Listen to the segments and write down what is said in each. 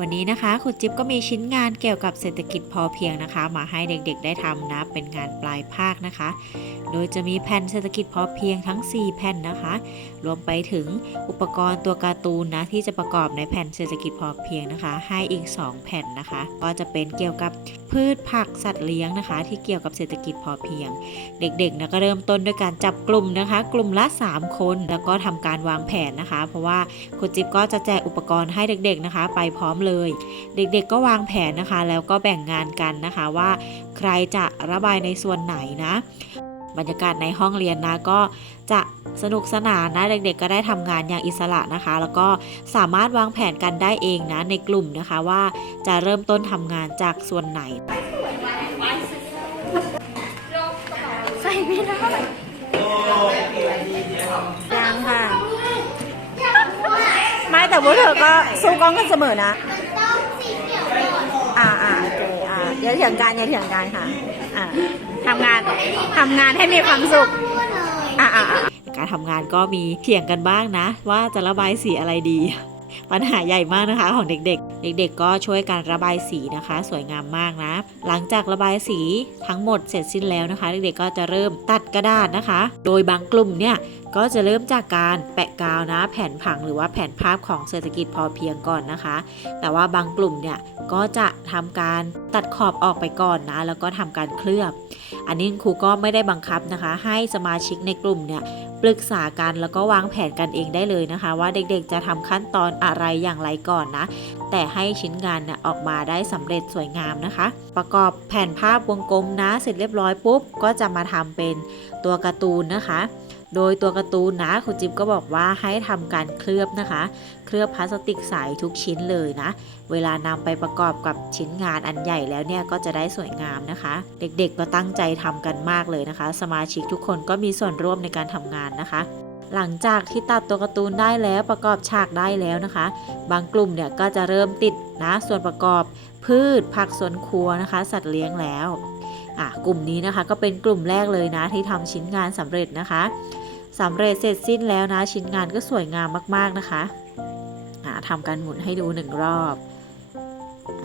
วันนี้นะคะคุณจิ๊บก็มีชิ้นงานเกี่ยวกับเศรษฐกิจพอเพียงนะคะ มาให้เด็กๆ ได้ทำนะเป็นงานปลายภาคนะคะ โดยจะมีแผ่นเศรษฐกิจพอเพียงทั้ง 4 แผ่นนะคะ รวมไปถึงอุปกรณ์ตัวการ์ตูนนะที่จะประกอบในแผ่นเศรษฐกิจพอเพียงนะคะ ให้อีก 2 แผ่นนะคะ ก็จะเป็นเกี่ยวกับพืชผักสัตว์เลี้ยงนะคะ ที่เกี่ยวกับเศรษฐกิจพอเพียง เด็กๆนะก็เริ่มต้นด้วยการจับกลุ่มนะคะ กลุ่มละ 3 คน แล้วก็ทำการวางแผนนะคะ เพราะว่าคุณจิ๊บก็จะแจกอุปกรณ์ให้เด็กๆนะคะ ไปพร้อมเลย เด็กๆก็วางแผนนะคะ แล้วก็แบ่งงานกันนะคะว่า ใครจะระบายในส่วนไหนนะ บรรยากาศในห้องเรียนนะก็จะสนุกสนานนะเด็กๆ ก็ได้ทำงานอย่างอิสระนะคะ แล้วก็สามารถวางแผนกันได้เองนะในกลุ่มนะคะว่าจะเริ่มต้นทำงานจากส่วนไหนใส่ไม่ได้ยังค่ะ ไม่แต่พวกเธอก็สู้กล้องกันเสมอนะ อ่าอ่าโอ เดี๋ย่าเถียงกันอย่าเถียงกันค่ะอ่าทำงานทำงานให้มีความสุขอ่าอ่าการทำงานก็มีเถียงกันบ้างนะ ว่าจะระบายสีอะไรดี ปัญหาใหญ่มากนะคะของเด็ก เด็กๆก็ช่วยการระบายสีนะคะ สวยงามมากนะ หลังจากระบายสีทั้งหมดเสร็จสิ้นแล้วนะคะ เด็กๆก็จะเริ่มตัดกระดาษนะคะ โดยบางกลุ่มเนี่ยก็จะเริ่มจากการแปะกาวนะ แผ่นผังหรือว่าแผ่นภาพของเศรษฐกิจพอเพียงก่อนนะคะ แต่ว่าบางกลุ่มเนี่ยก็จะทำการตัดขอบออกไปก่อนนะ แล้วก็ทำการเคลือบ อันนี้ครูก็ไม่ได้บังคับนะคะ ให้สมาชิกในกลุ่มเนี่ยปรึกษากันแล้วก็วางแผนกันเองได้เลยนะคะ ว่าเด็กๆจะทำขั้นตอนอะไรอย่างไรก่อนนะ แต่ให้ชิ้นงานเนี่ยออกมาได้สำเร็จสวยงามนะคะ ประกอบแผ่นภาพวงกลมนะ เสร็จเรียบร้อยปุ๊บก็จะมาทำเป็นตัวการ์ตูนนะคะ โดยตัวการ์ตูนนะคุณจิ๊บก็บอกว่าให้ทำการเคลือบนะคะ เคลือบพลาสติกใสทุกชิ้นเลยนะ เวลานำไปประกอบกับชิ้นงานอันใหญ่แล้วเนี่ยก็จะได้สวยงามนะคะ เด็กๆก็ตั้งใจทำกันมากเลยนะคะ สมาชิกทุกคนก็มีส่วนร่วมในการทำงานนะคะหลังจากที่ตัดตัวการ์ตูนได้แล้วประกอบฉากได้แล้วนะคะ บางกลุ่มเนี่ยก็จะเริ่มติดนะส่วนประกอบพืชผักสวนครัวนะคะ สัตว์เลี้ยงแล้วอะกลุ่มนี้นะคะก็เป็นกลุ่มแรกเลยนะที่ทำชิ้นงานสำเร็จนะคะ สำเร็จเสร็จสิ้นแล้วนะ ชิ้นงานก็สวยงามมาก ๆนะคะะทำการหมุนให้ดูหนึ่งรอบอ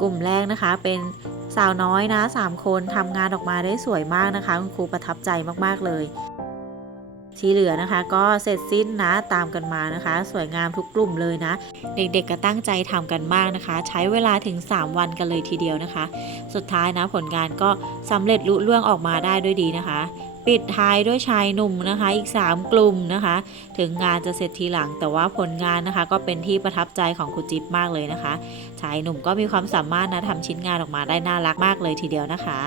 กลุ่มแรกนะคะเป็นสาวน้อยนะสามคนทำงานออกมาได้สวยมากนะคะ คุณครูประทับใจมากๆเลย ที่เหลือนะคะก็เสร็จสิ้นนะตามกันมานะคะ สวยงามทุกกลุ่มเลยนะ เด็กๆก็ตั้งใจทำกันมากนะคะ ใช้เวลาถึง 3 วันกันเลยทีเดียวนะคะ สุดท้ายนะผลงานก็สำเร็จลุล่วงออกมาได้ด้วยดีนะคะ ปิดท้ายด้วยชายหนุ่มนะคะอีก 3 กลุ่มนะคะ ถึงงานจะเสร็จทีหลัง แต่ว่าผลงานนะคะ ก็เป็นที่ประทับใจของครูจิ๊บมากเลยนะคะ ชายหนุ่มก็มีความสามารถนะทำชิ้นงานออกมาได้น่ารักมากเลยทีเดียวนะคะ